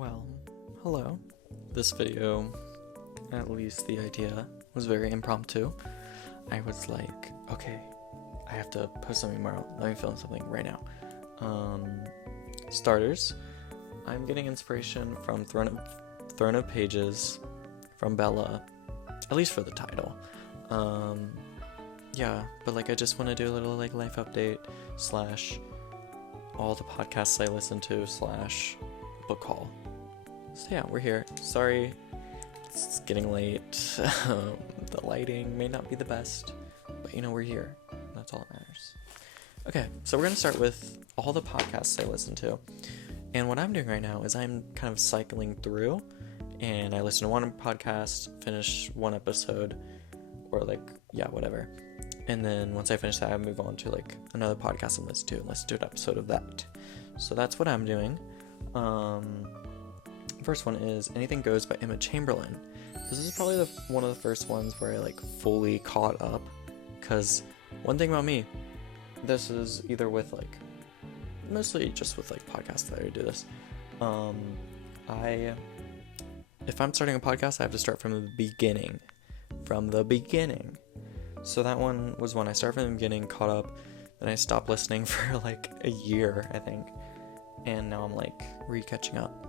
Well, hello. This video, at least the idea, was very impromptu. I was like, okay, I have to post something tomorrow. Let me film something right now. Starters, I'm getting inspiration from Throne of Pages, from Bella, at least for the title. Yeah, but like I just want to do a little like life update / all the podcasts I listen to / book haul. So yeah, we're here. Sorry, it's getting late. The lighting may not be the best, but we're here. That's all that matters. Okay, so we're gonna start with all the podcasts I listen to. And what I'm doing right now is I'm kind of cycling through, and I listen to one podcast, finish one episode, or whatever. And then once I finish that, I move on to another podcast and listen to an episode of that. So that's what I'm doing. First one is Anything Goes by Emma Chamberlain. This is probably one of the first ones where I fully caught up, because one thing about me, this is either with mostly just with podcasts that I do this. If I'm starting a podcast, I have to start from the beginning. So that one was when I started from the beginning, caught up, then I stopped listening for a year, I think, and now I'm re-catching up.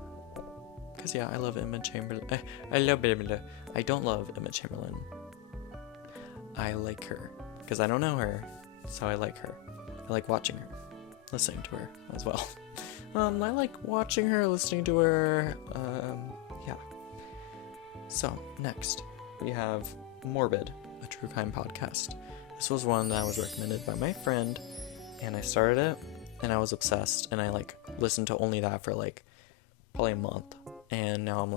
Because I love Emma Chamberlain. I don't love Emma Chamberlain. I like her because I don't know her, so I like her. I like watching her, listening to her as well. I like watching her, listening to her. Yeah. So next we have Morbid, a true crime podcast. This was one that was recommended by my friend, and I started it, and I was obsessed, and I listened to only that for probably a month. And now I'm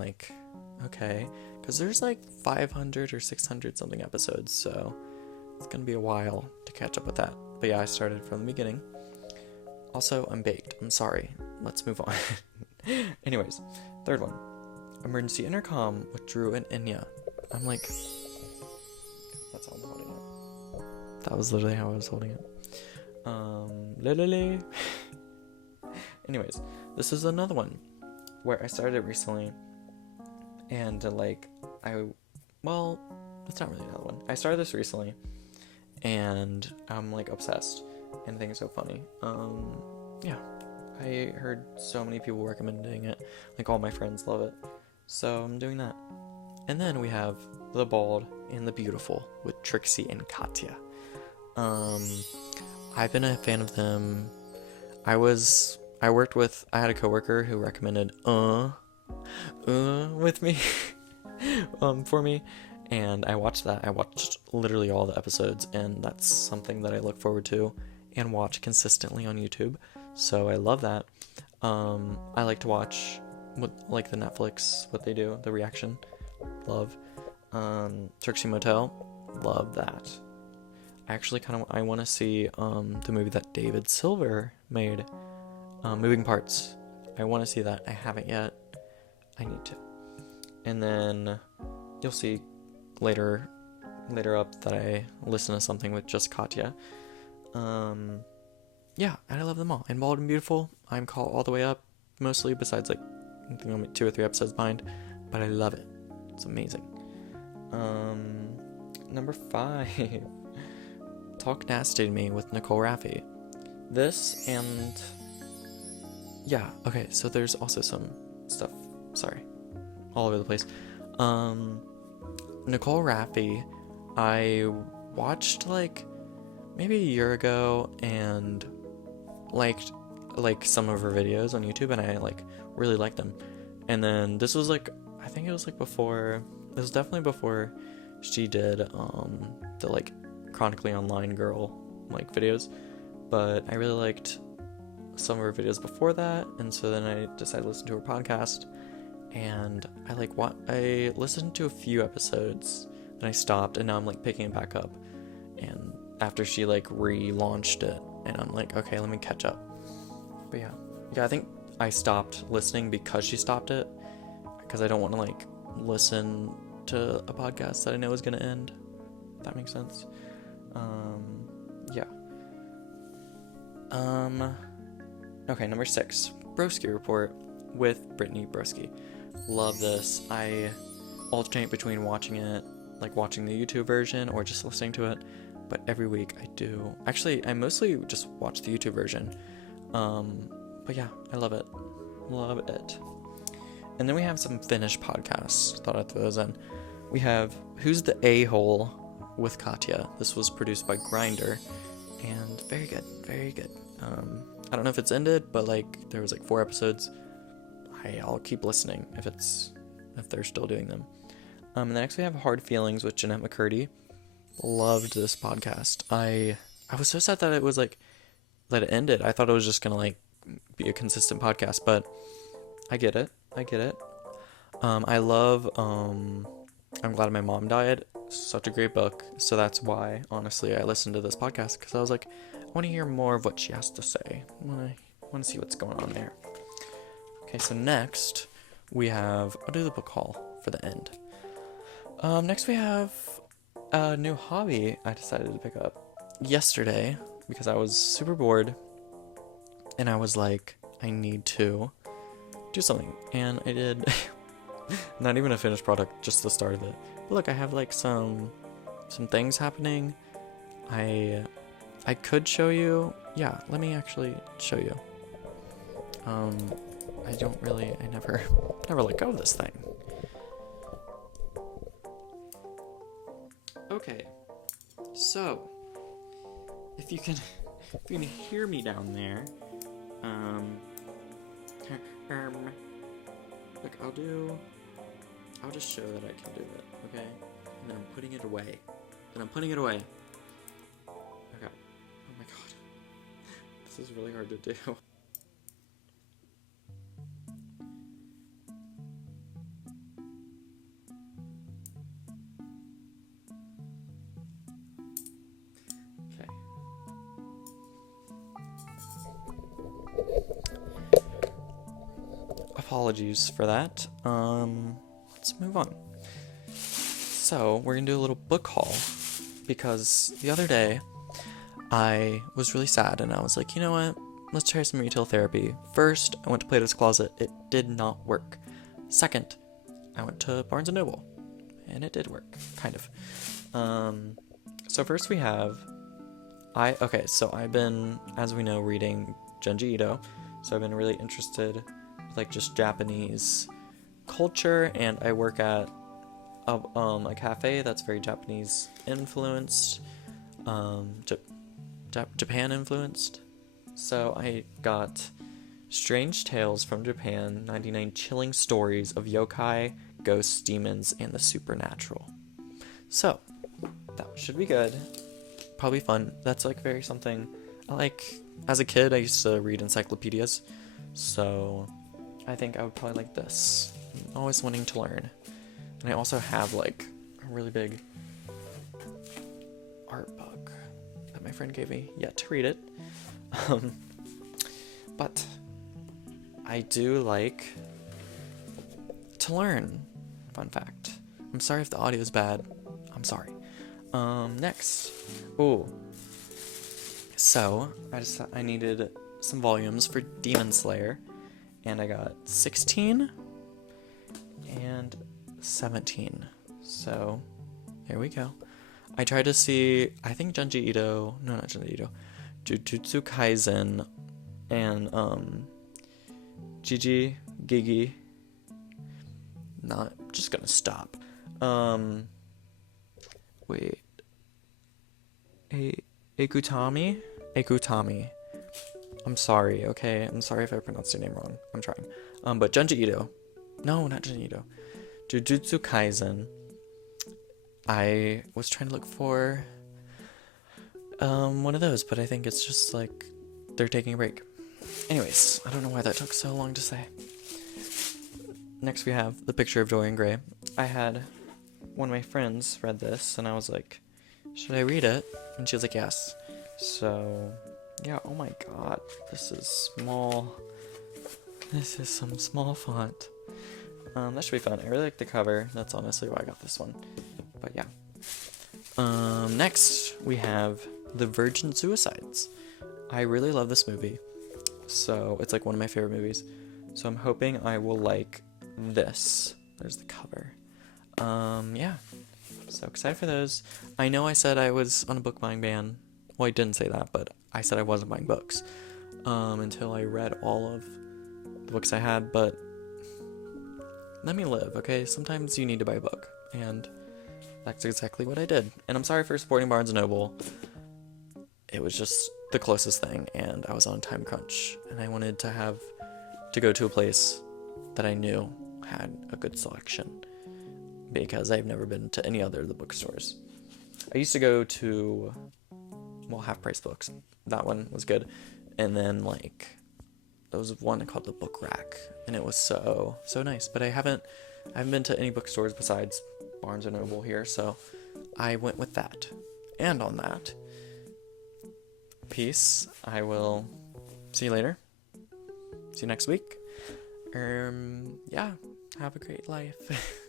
okay, because there's 500 or 600 something episodes, so it's gonna be a while to catch up with that. But yeah, I started from the beginning. Also, I'm baked. I'm sorry. Let's move on. Anyways, third one, Emergency Intercom with Drew and Enya. I'm that's how I'm holding it. That was literally how I was holding it. Anyways, this is another one where I started it recently, and it's not really another one. I started this recently, and I'm obsessed, and I think it's so funny. Yeah, I heard so many people recommending it, all my friends love it, so I'm doing that. And then we have The Bald and the Beautiful with Trixie and Katya. I've been a fan of them. I had a coworker who recommended with me for me, and I watched that. I watched literally all the episodes, and that's something that I look forward to and watch consistently on YouTube, so I love that. I like to watch what the Netflix, what they do, the reaction, love. Trixie Motel, love that. Actually I want to see the movie that David Silver made, Moving Parts. I want to see that. I haven't yet. I need to. And then you'll see later up that I listen to something with just Katya. Yeah, and I love them all. And Bald and Beautiful, I'm caught all the way up, mostly, besides I think I'm 2 or 3 episodes behind, but I love it. It's amazing. Number 5, Talk Nasty to Me with Nicole Raffi. This and yeah, okay, so there's also some stuff, all over the place. Nicole Raffi, I watched maybe a year ago and liked some of her videos on YouTube, and I really liked them. And then this was I think it was definitely before she did the Chronically Online Girl videos, but I really liked some of her videos before that, and so then I decided to listen to her podcast, and I listened to a few episodes, then I stopped, and now I'm picking it back up, and after she relaunched it, and I'm okay, let me catch up. But yeah, I think I stopped listening because she stopped it, because I don't want to listen to a podcast that I know is gonna end, if that makes sense. Yeah. Okay, number 6, Broski Report with Brittany Broski. Love this. I alternate between watching it, like watching the YouTube version or just listening to it, but every week I do. Actually, I mostly just watch the YouTube version. But yeah, I love it. Love it. And then we have some Finnish podcasts. Thought I'd throw those in. We have Who's the A-Hole with Katya. This was produced by Grindr, and very good, very good. I don't know if it's ended, but like there was like 4 episodes. I'll keep listening if they're still doing them. And next we have Hard Feelings with Jeanette McCurdy. Loved this podcast. I was so sad that it ended. I thought it was just gonna like be a consistent podcast, but I get it. I love I'm Glad My Mom Died. Such a great book. So that's why, honestly, I listened to this podcast, because I was like, I want to hear more of what she has to say. I want to see what's going on there. Okay, so next we have, I'll do the book haul for the end. Next we have a new hobby I decided to pick up yesterday because I was super bored and I was like, I need to do something, and I did. Not even a finished product, just the start of it. But look, I have like some things happening. I could show you. Yeah, let me actually show you. I never let go of this thing. Okay, so if you can hear me down there, look, I'll just show that I can do it, okay? And then I'm putting it away. Okay. Oh my god. This is really hard to do. Okay. Apologies for that. Let's move on. So, we're gonna do a little book haul, because the other day I was really sad and I was like, you know what? Let's try some retail therapy. First, I went to Plato's Closet. It did not work. Second, I went to Barnes & Noble, and it did work, kind of. So first we have, so I've been, as we know, reading Junji Ito, so I've been really interested with, like, just Japanese culture, and I work at a cafe that's very Japanese influenced, Japan influenced. So I got Strange Tales from Japan, 99 Chilling Stories of Yokai, Ghosts, Demons, and the Supernatural. So that should be good. Probably fun. That's like very something I like. As a kid, I used to read encyclopedias, so I think I would probably like this. I'm always wanting to learn. And I also have like a really big art book that my friend gave me. Yet to read it. But I do like to learn. Fun fact. I'm sorry if the audio is bad. I'm sorry. Next. Ooh. So, I needed some volumes for Demon Slayer, and I got 16 and 17. So, there we go. I tried to see, I think not Junji Ito, Jujutsu Kaisen, and, Gigi. Not just gonna stop. Wait. Akutami? I'm sorry, okay? I'm sorry if I pronounced your name wrong. I'm trying. But Junji Ito. No, not Junji Ito. Jujutsu Kaisen. I was trying to look for one of those, but I think it's just like they're taking a break. Anyways, I don't know why that took so long to say. Next we have The Picture of Dorian Gray. I had one of my friends read this, and I was like, should I read it? And she was like, yes. So, yeah, oh my god, this is small. This is some small font. That should be fun. I really like the cover. That's honestly why I got this one. But yeah. Next, we have The Virgin Suicides. I really love this movie. So, it's like one of my favorite movies. So I'm hoping I will like this. There's the cover. Yeah. So excited for those. I know I said I was on a book buying ban. Well, I didn't say that, but I said I wasn't buying books until I read all of the books I had, but let me live, okay? Sometimes you need to buy a book, and that's exactly what I did. And I'm sorry for supporting Barnes & Noble. It was just the closest thing, and I was on a time crunch, and I wanted to go to a place that I knew had a good selection, because I've never been to any other of the bookstores. I used to go to, well, Half Price Books. That one was good. And then, like, there was one called the Book Rack, and it was so nice. But I haven't been to any bookstores besides Barnes & Noble here, so I went with that. And on that, peace. I will see you later. See you next week. Yeah, have a great life.